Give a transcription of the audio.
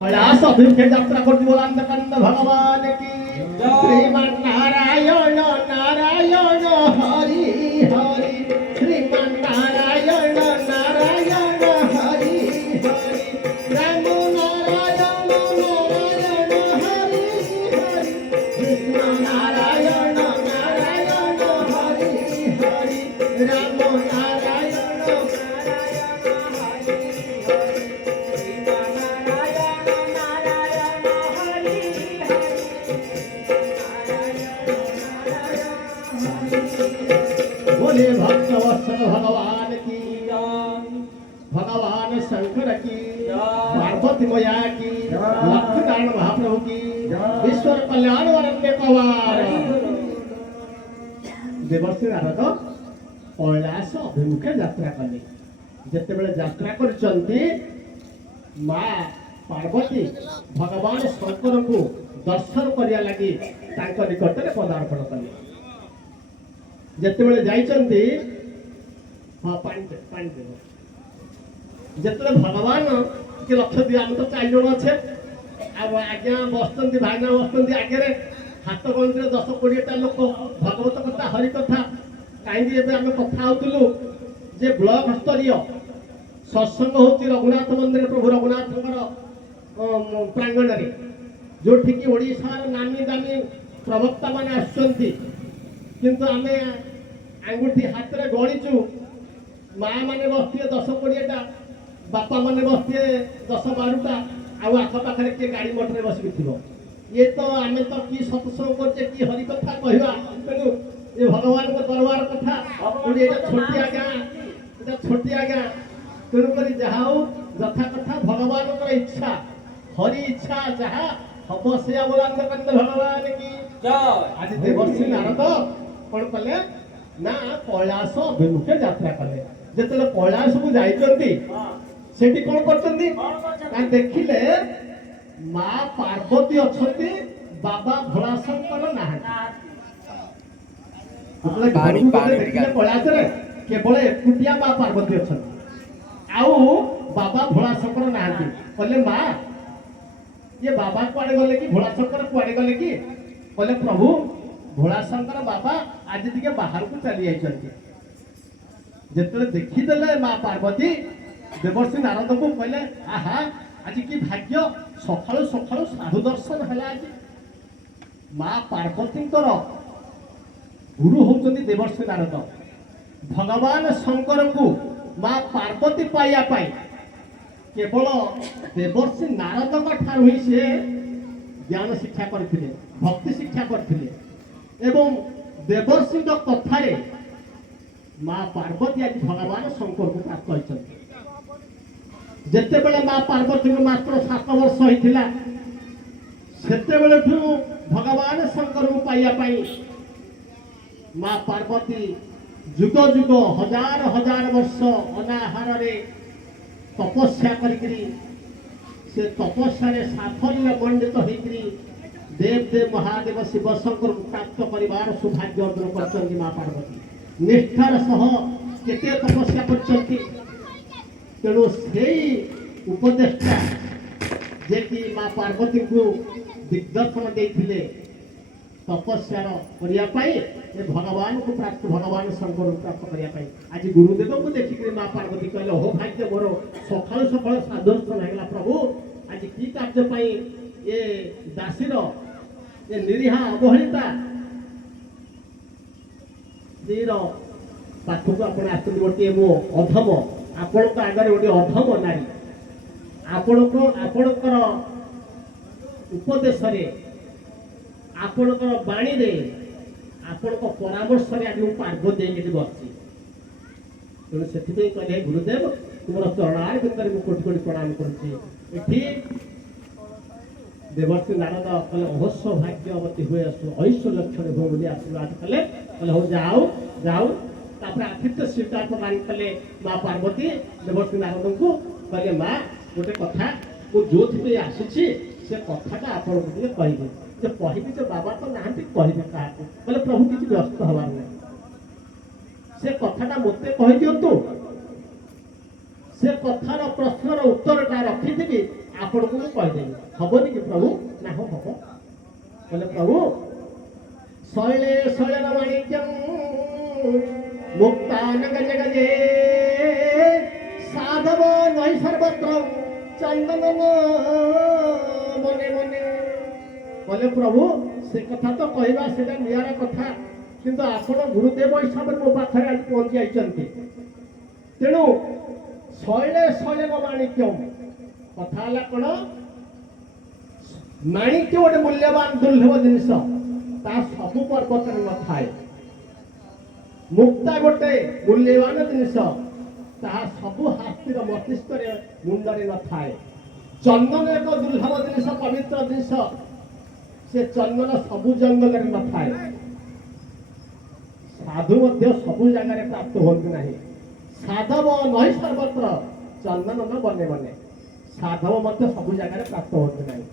कैलास अभिमुखे यात्रा करती बोलांत कंद भगवान की श्रीमान नारायण नारायण हरि हरि श्रीमान नारायण नारायण हरि हरि राम नारायण नारायण हरि हरि कृष्ण नारायण नारायण हरि हरि राम नारायण बोले भक्त वत्सल भगवान की भगवान शंकर की पार्वती मैया की लक्ष्मीनारायण महाप्रभु की ईश्वर कल्याण वरण्य पवार देवर्षि नारद कैलास अभिमुखे यात्रा कले जेतेबेले यात्रा करचंती मां पार्वती भगवान शंकर को दर्शन करिया लगी तांको निकटरे पदार्पण कले जेतेबेले जाइचंती हाँ पानी जेतेबेले भगवान के लक्ष्य दिया हम तो 4 जण अच्छे आज्ञा बसती भाईना बसती आगे हाथ गंती 10-20टा लोक भगवत कथा हरि कथा कहीं आम कथा होलु जे ब्लॉक स्तरीय सत्संग होची रघुनाथ मंदिर प्रभु रघुनाथ प्रांगण रे जो ठीक ओडिशार नामी दामी प्रवक्ता माने आसुचंती किंतु आमे आंगुठी हाथ रे गणिचु माँ माने बसते 10-20टा बापा माने बसते 10-12टा आउ आख पाखे किए गाड़ी मोटर बसिक थी ये तो आम तो कि सत्संग करते कि हरि कथा कहवा तेणु ये भगवान को दरबार कथा छोटिया गाँ छोटिया गाँ तेणुक जहा यथा कथा भगवान इच्छा हरि इच्छा जहा हम से बोलांत भगवान की आज देवर्षि नारद कौन कले ना कैलास अभिमुखे यात्रा कले जेते कैलास को जाइचंती सेठी कौन करचंती देखिले मां पार्वती अछंती बाबा भोलाशंकर कैलास रे केवल एकुटिया मां पार्वती अछंती आउ बाबा भोलाशंकर नाहांती कहले मां ये बाबा कुआड़े गले कि भोलाशंकर कुआड़े गले कि कहले प्रभु भोलाशंकर बाबा आज टिके बाहर को चली जाइछंती जेते देखिदेले मां पार्वती देवर्षि नारद को कहले आहा आज की भाग्य सकाळु सकाळु साधु दर्शन हला आज मां पार्वती गुरु होचंती देवर्षि नारद भगवान शंकर को मां पार्वती पाइया पाई केवल देवर्षि नारद ठार ही से ज्ञान शिक्षा करथिले भक्ति शिक्षा करथिले एवं देवर्षि कथारे मां पार्वती आज भगवान शंकर को प्राप्त होइछन्ति जेते बेले मां पार्वती को मात्र 7 वर्ष होइथिला सेते बेले भगवान शंकर को पाइया पाई मां पार्वती जुग जुग हजार हजार वर्ष अनाहार रे तपस्या करी से तपस्या साफल्य मंडित होकरी देव देव महादेव शिव शंकर प्राप्त कर सौभाग्य अर्जन कर मां पार्वती निष्ठार सह केते तपस्या कर तेणु से उपदेष्टा जे कि मां पार्वती को दिग्दर्शन देते तपस्या भगवान को प्राप्त भगवान शंकर को प्राप्त करने आज गुरुदेव को देखिक मां पार्वती कहले हो भाग्य मोर सकाल सकाल साधर्शन है प्रभु आज कि कार्य ये दासीर ये निरीहा अवहेलिता पाखक आप गोटे मो अधम आपण आगे गोटे अधम नारी आपणकर उपदेश आपणकर बाणी रे आपण परामर्श आज पार्वती बसी तेणु से कहले गुरुदेव तुम चरणार भितर कोटि कोटि प्रणाम करुच्ची देवर्षि नारद कहले अवश्य भाग्यवती हुए आसु ऐश्वर्य लक्षण हो बोली आशीर्वाद कले कहले हो जाओ जाओ तापर आतिथ्य स्वीकार प्रदान कले मां पार्वती देवर्षि नारद को कहले मां गोटे कथा को जो थी आसी से कथाटा आपण को कहिबे जे कहिबे जे बाबा तो नाहंती कहिबे काको कहले प्रभु किछि व्यस्त हवार नै से कथाटा मते कहि दियंतु से कथार प्रश्नर उत्तरटा रखिथिबि ଆପଣଙ୍କୁ ମୁଁ କହିଦେବି ହବନି କି ପ୍ରଭୁ? ନା ହଁ ହବ। କହିଲେ ପ୍ରଭୁ ଶୈଳେ ଶୈଳର ମାଣିକ୍ୟଂ ମୁକ୍ତାନ ଗଜ ଗଜେ ସାଧବ ନଈ ସର୍ବତ୍ର ଚନ୍ଦନ ମନେ ମନେ। କହିଲେ ପ୍ରଭୁ ସେ କଥା ତ କହିବା ସେଟା ନିଆରା କଥା, କିନ୍ତୁ ଆପଣ ଗୁରୁଦେବ ହିସାବରେ ମୋ ପାଖରେ ଆଜି ପହଞ୍ଚି ଯାଇଛନ୍ତି, ତେଣୁ ଶୈଳେ ଶୈଳର ମାଣିକ୍ୟଂ କଥା ହେଲା କଣ? ମାଣିକ୍ୟ ଗୋଟେ ମୂଲ୍ୟବାନ ଦୁର୍ଲଭ ଜିନିଷ, ତା ସବୁ ପର୍ବତରେ ନଥାଏ। ମୁକ୍ତା ଗୋଟେ ମୂଲ୍ୟବାନ ଜିନିଷ, ତାହା ସବୁ ହାତୀର ମସ୍ତିଷ୍କରେ ମୁଣ୍ଡରେ ନଥାଏ। ଚନ୍ଦନ ଏକ ଦୁର୍ଲଭ ଜିନିଷ, ପବିତ୍ର ଜିନିଷ, ସେ ଚନ୍ଦନ ସବୁ ଜଙ୍ଗଲରେ ନଥାଏ। ସାଧୁ ମଧ୍ୟ ସବୁ ଜାଗାରେ ପ୍ରାପ୍ତ ହୁଅନ୍ତି ନାହିଁ। ସାଧବ ନହି ସର୍ବତ୍ର ଚନ୍ଦନ ବନେ ବନେ, ସାଧବ ମଧ୍ୟ ସବୁ ଜାଗାରେ ପ୍ରାପ୍ତ ହୁଅନ୍ତି ନାହିଁ।